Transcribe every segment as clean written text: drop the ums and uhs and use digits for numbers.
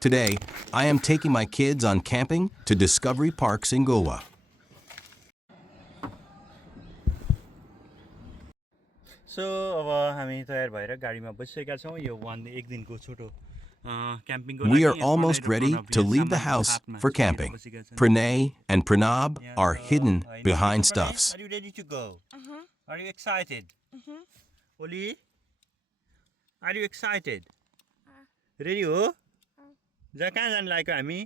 Today, I am taking my kids on camping to Discovery Parks in Goolwa. So, अब हामी तयार भएर गाडीमा बसिसकेका छौं यो एक दिनको छोटो क्याम्पिङको लागि We are almost ready to leave the house for camping. Pranay and Pranab are hidden behind stuffs. Are you ready to go? Are you excited? Oli, are you excited? Ready हो? जा कहाँ जान लागेको हामी?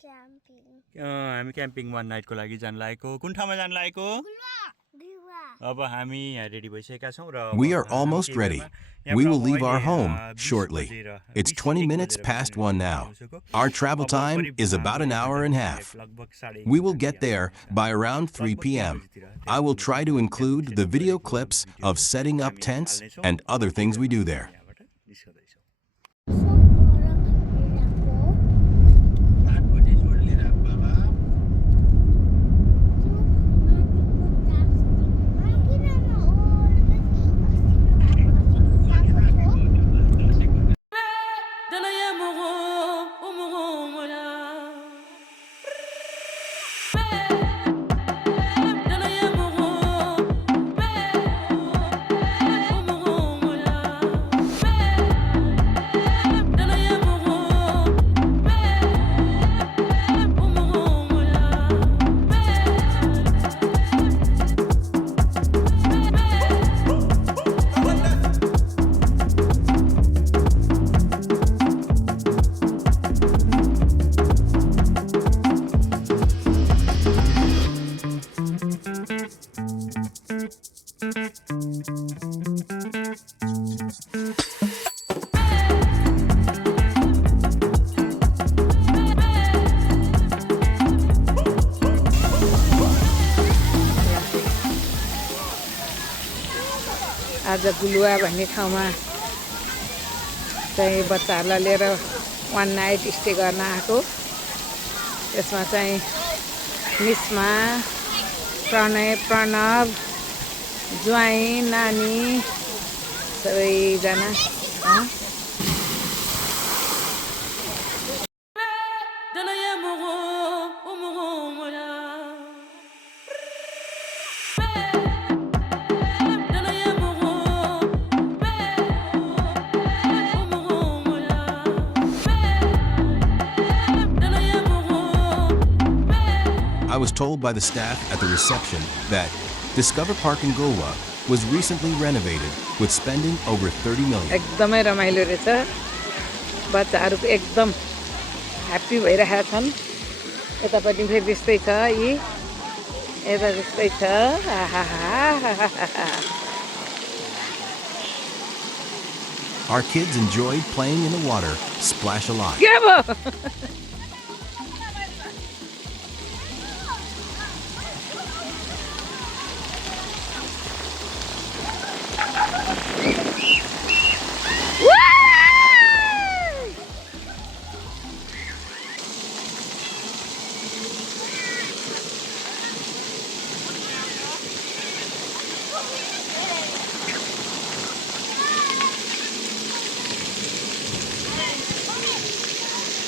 क्याम्पिङ. हामी camping one night को लागि जान लागेको. कुन ठाउँमा जान लागेको? अब हामी यहाँ रेडी भइसकेका छौं र We are almost ready. We will leave our home shortly. It's 20 minutes past 1 now. Our travel time is about an hour and a half. We will get there by around 3 p.m. I will try to include the video clips of setting up tents and other things we do there. आज गुलुवा भन्ने ठाउँमा चाहिँ बच्चाहरूलाई लिएर one night stay गर्न आएको. त्यसमा चाहिँ निस्मा, प्रणय, प्रणव, ज्वाइँ, नानी सबैजना. I was told by the staff at the reception that Discover Park in Goolwa was recently renovated with spending over 30 million. एकदमै रमाइलो रहेछ. बच्चाहरू एकदम ह्यापी भइरहेका छन्. यतापट्टि फेरि त्यस्तै छ. यता त्यस्तै छ. Our kids enjoyed playing in the water, splash a lot.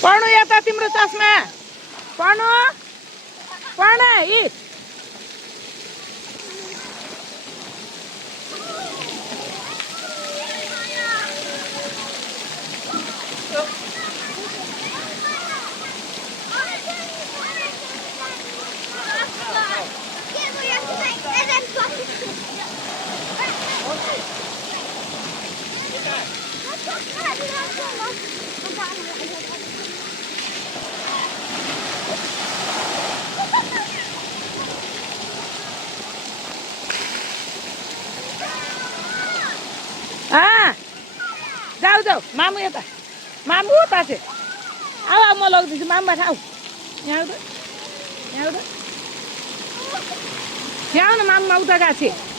पढ्नु यता तिम्रो चस्मा. पढ्नु पढ्न इ जाऊ जाऊ मामु यता. मामु उता छ. आऊ म लगिदिन्छु. मामुबाट आऊ. यहाँ आऊ त. यहाँ आऊ त. यहाँ आऊ न मामुमा उता गएको छ.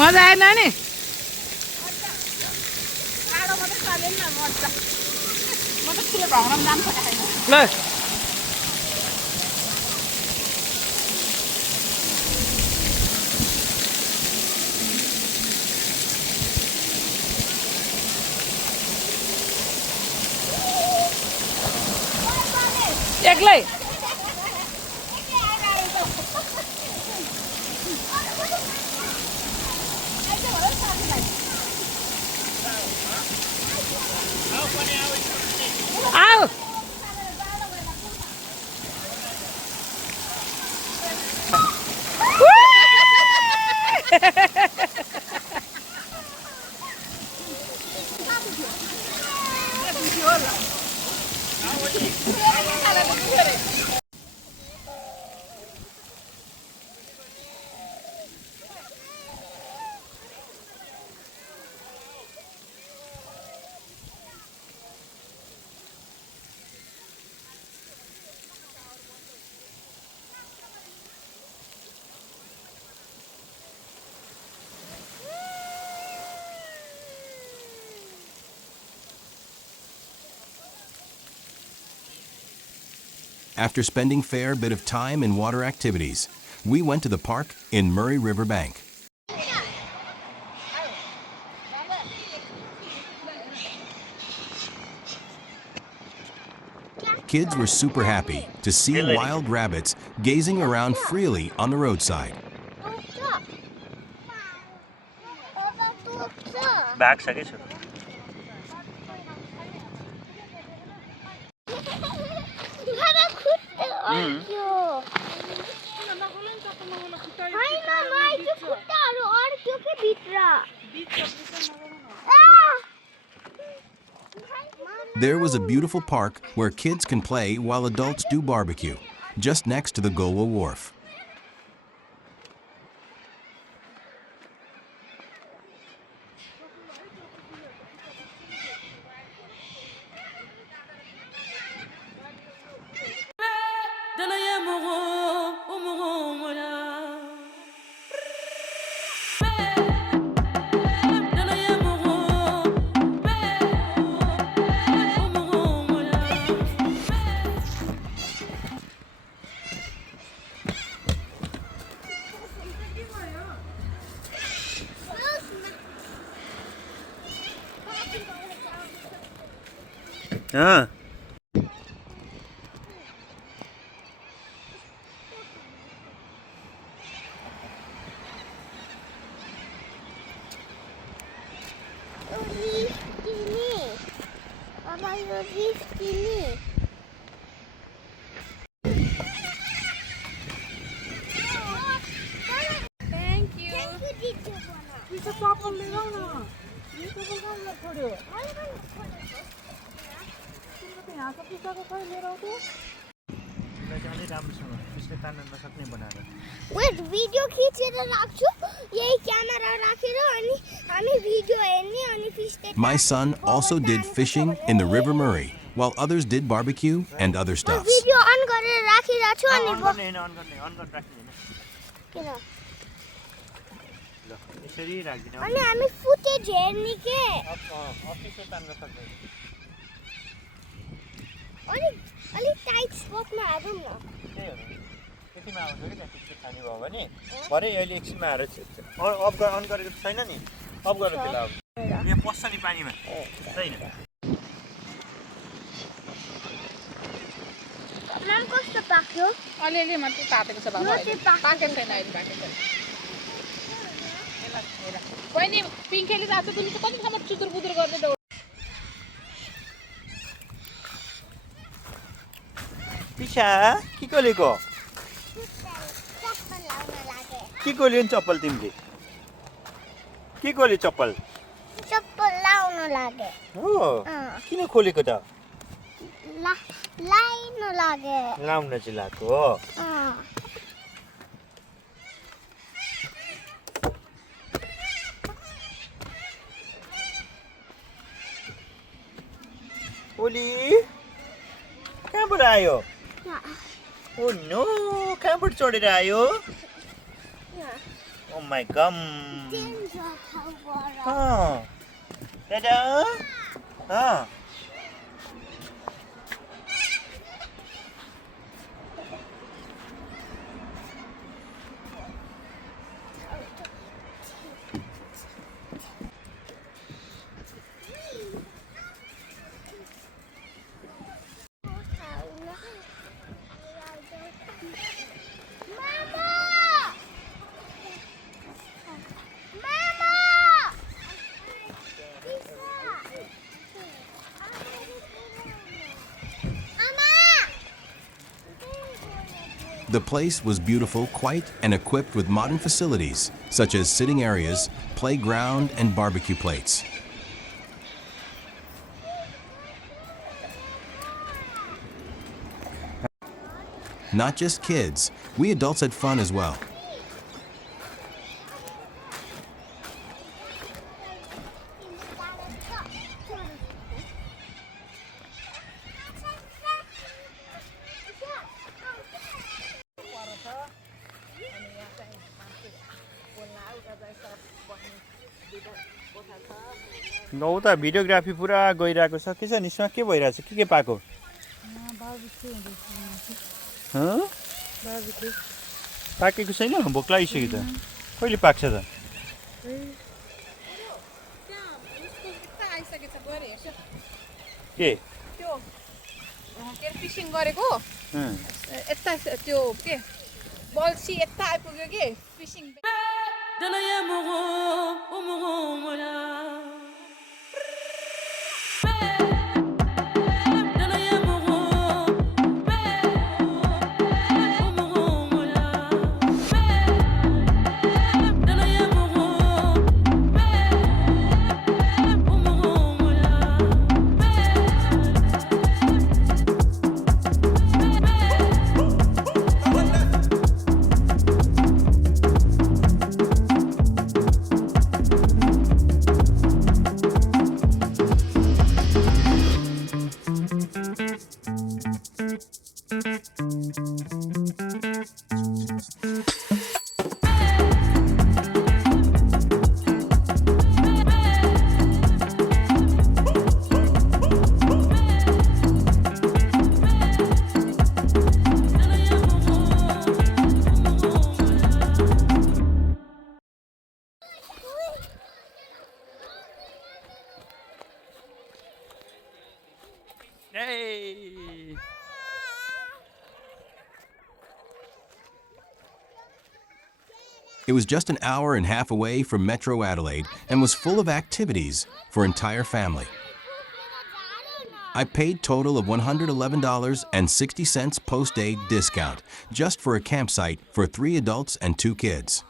मजा आएन नि ल एक्लै आऊ After spending fair bit of time in water activities, we went to the park in Murray River Bank. Kids were super happy to see wild rabbits gazing around freely on the roadside. Back sa kiso. There was a beautiful park where kids can play while adults do barbecue, just next to the Goolwa wharf. Ah. Thank you. Wait, video खिचेर राख्छु यही camera राखेर अनि हामी video हेर्ने अनि fish take My son also did fishing in the River Murray, while others did barbecue and other stuffs. Video on गरेर राखिराछु अनि अन गर्ने राख्दिन किन ल यसरी राख्दिन अनि हामी फुटेज हेर्ने के अफिसो तान्न सक्दैन अलि टाइट स्पटमा हालौँ न त्यही हो त्यतिमा आउँछ कि त्यहाँ पिक्चर खाने भयो भने भरे अहिले एकछिनमा आएर अफ अन गरेको छैन नि अफ गरेर बेला अब यहाँ पस्छ नि पानीमा छैन नाम कस्तो पाक्यो अलिअलि मात्रै पाकेको छ बाबा पाकेको छैन अहिले पाकेको छैन बहिनी पिङ्केले जान्छ तिमी चाहिँ कतिसम्म चुदुर बुदुर गर्दै दौ पिछा के कोलेको के कोल्यो नि चप्पल तिमीले के कोल्यो चप्पल लाउन लागे हो किन खोलेको त लाइन लागे लाउन चाहिँ लाएको हो ओली कहाँबाट आयो ओ नो कहाँबाट चढेर आयो Oh my god. Oh. Dada. Oh. The place was beautiful, quite, and equipped with modern facilities, such as sitting areas, playground, and barbecue plates. Not just kids, we adults had fun as well. गाउँ त videography पुरा गइरहेको छ के छ निस्मा के भइरहेछ के पाको पाकेको छैन भोक लागिसक्यो त कहिले पाक्छ त के फिसिङ गरेको यता त्यो के बल्सी यता आइपुग्यो कि fishing Hey! It was just an hour and a half away from Metro Adelaide and was full of activities for entire family. I paid total of $111.60 post-aid discount just for a campsite for 3 adults and 2 kids.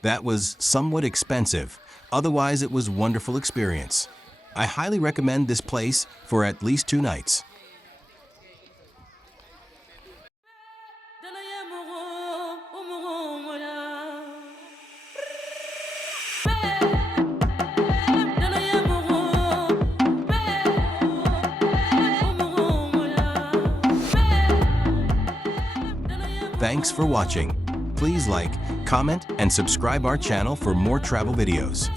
That was somewhat expensive, otherwise it was a wonderful experience. I highly recommend this place for at least 2 nights. Thanks for watching. Please like, comment, and subscribe our channel for more travel videos.